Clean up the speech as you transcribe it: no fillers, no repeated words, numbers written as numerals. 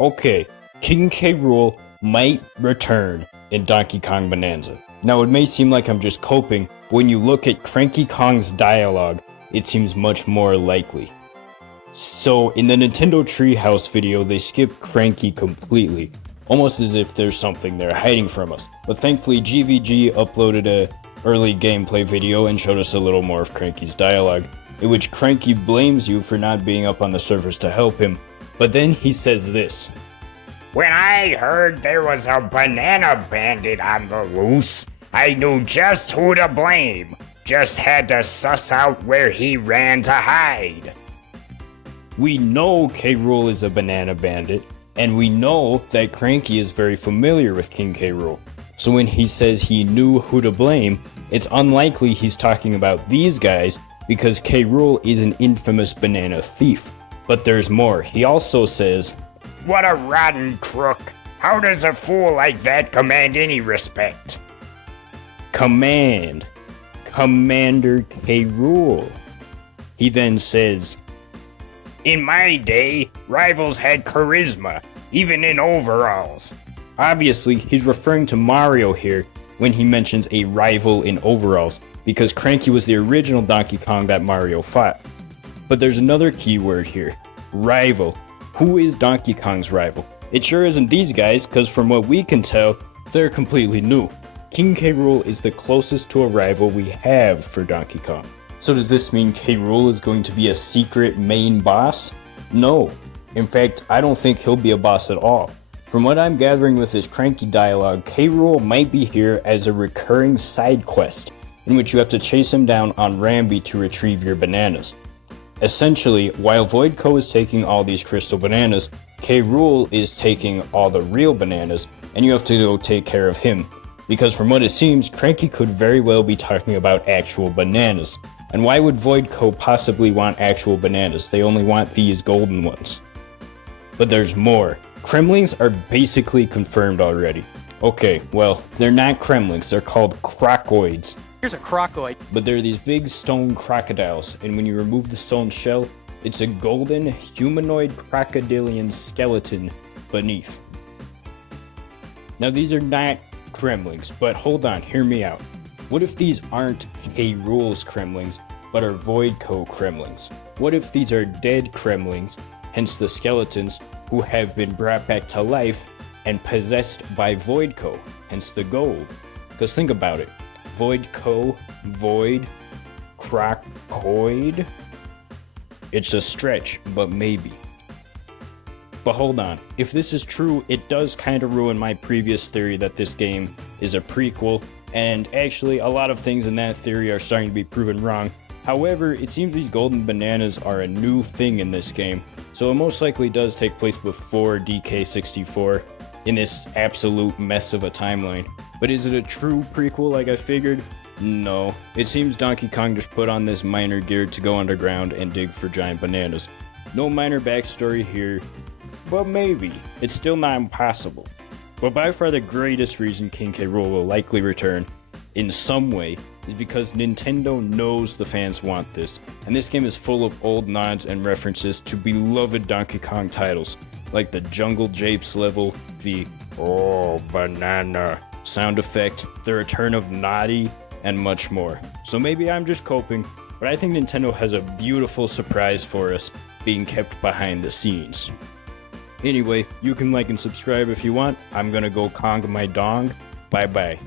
Okay, King K. Rool might return in Donkey Kong Bananza. Now it may seem like I'm just coping, but when you look at Cranky Kong's dialogue, it seems much more likely. So in the Nintendo Treehouse video, they skipped Cranky completely, almost as if there's something they're hiding from us. But thankfully GVG uploaded a early gameplay video and showed us a little more of Cranky's dialogue, in which Cranky blames you for not being up on the surface to help him, but then he says this. When I heard there was a banana bandit on the loose, I knew just who to blame. Just had to suss out where he ran to hide. We know K. Rool is a banana bandit, and we know that Cranky is very familiar with King K. Rool. So when he says he knew who to blame, it's unlikely he's talking about these guys because K. Rool is an infamous banana thief. But there's more. He also says, What a rotten crook. How does a fool like that command any respect? Command. Commander K. Rool. He then says, In my day, rivals had charisma, even in overalls. Obviously, he's referring to Mario here when he mentions a rival in overalls, because Cranky was the original Donkey Kong that Mario fought. But there's another key word here. Rival. Who is Donkey Kong's rival? It sure isn't these guys, because from what we can tell, they're completely new. King K. Rool is the closest to a rival we have for Donkey Kong. So does this mean K. Rool is going to be a secret main boss? No. In fact, I don't think he'll be a boss at all. From what I'm gathering with this Cranky dialogue, K. Rool might be here as a recurring side quest, in which you have to chase him down on Rambi to retrieve your bananas. Essentially, while Voidco is taking all these crystal bananas, K. Rool is taking all the real bananas, and you have to go take care of him. Because from what it seems, Cranky could very well be talking about actual bananas. And why would Voidco possibly want actual bananas? They only want these golden ones. But there's more. Kremlings are basically confirmed already. Okay, well, they're not Kremlings, they're called crocoids. Here's a crocoid. But they're these big stone crocodiles, and when you remove the stone shell, it's a golden humanoid crocodilian skeleton beneath. Now these are not Kremlings, but hold on, hear me out. What if these aren't K. Rool's Kremlings, but are Voidco Kremlings? What if these are dead Kremlings, hence the skeletons, who have been brought back to life and possessed by Voidco, hence the gold? Because think about it. Voidco, Void, Crocoid. It's a stretch, but maybe. But hold on, if this is true, it does kind of ruin my previous theory that this game is a prequel, and actually a lot of things in that theory are starting to be proven wrong. However, it seems these golden bananas are a new thing in this game, so it most likely does take place before DK64 in this absolute mess of a timeline. But is it a true prequel like I figured? No. It seems Donkey Kong just put on this miner gear to go underground and dig for giant bananas. No minor backstory here, but maybe. It's still not impossible. But by far the greatest reason King K. Rool will likely return, in some way, is because Nintendo knows the fans want this, and this game is full of old nods and references to beloved Donkey Kong titles, like the Jungle Japes level, the "Oh, banana" sound effect, the return of Naughty, and much more. So maybe I'm just coping, but I think Nintendo has a beautiful surprise for us being kept behind the scenes. Anyway, you can like and subscribe if you want. I'm gonna go Kong my dong. Bye bye.